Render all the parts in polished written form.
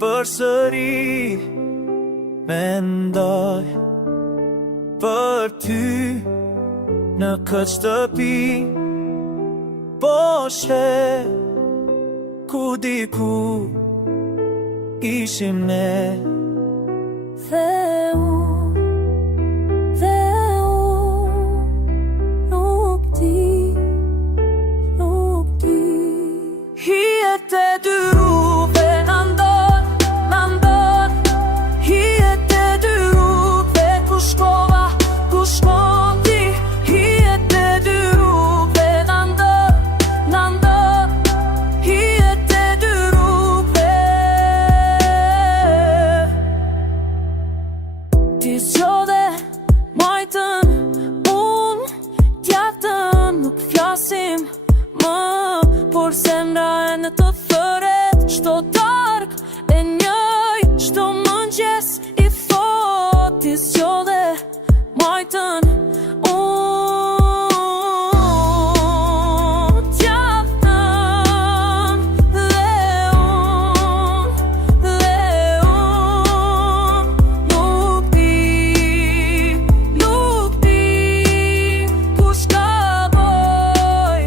përsëri mendoj për ty në këtë shtëpi, po sheh ku diku ishim ne. Dhe unë nuk di Hijet e dy rrugëve na ndon, hijet e dy rrugëve ku shkova, ku shkon ti. Hijet e dy rrugëve na ndon, hijet e dy rrugëve. Ti zgjodhe majtën, unë djatën, nuk flasim më, por zemra e në të thëret. Çdo darkë e njëj, çdo mëngjes i thot. Ti zgjodhe majtën, unë djatën, dhe unë nuk di kush gaboj.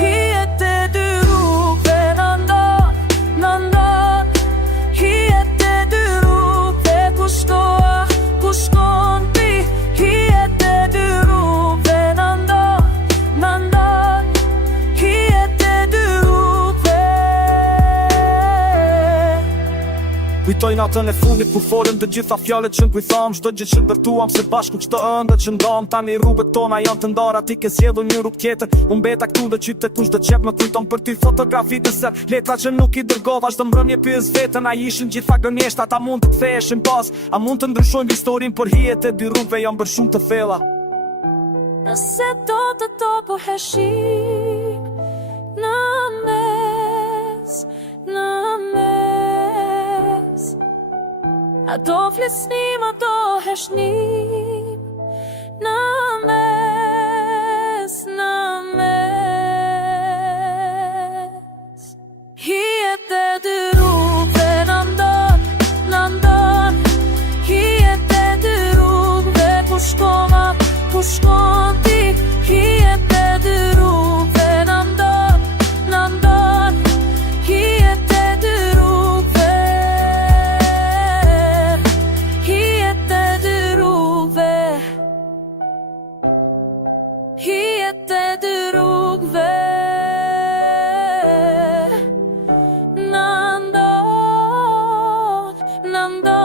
Hijet e dy rrugëve na ndon, hijet e dy rrugëve ku shkova, ku shkon ti. Hijet e dy rrugëve na ndon, hijet e dy rrugëve. Kujtoj natën e fundit ku folëm të gjitha fjalët që n'kujtham, çdo gjë që ndërtuam se bashku çdo ëndër që ndam. Tani rrugët tona janë të ndara, ti ke zgjedhur një rrugë tjetër. Unë mbeta këtu në qytet, kush do qep më kujton për ty fotografitë se letra që nuk i dërgova. Çdo mbrëmje pyes veten, a ishin gjitha gënjeshtra, ata mund të ktheheshin pas, a mund të ndryshojmë historinë, por hijet e dy rrugëve janë bërë shumë të thella. Nëse do të topoheshim në mes, a do flisnim, a do heshnim në mes. Hijet e dy rrugëve na ndon, hijet e dy rrugëve ku shkova, ku shkon ti. Hijet e dy rrugëve na ndon, hijet e dy rrugëve. Hijet e dy rrugëve, hijet e dy rrugëve na ndon.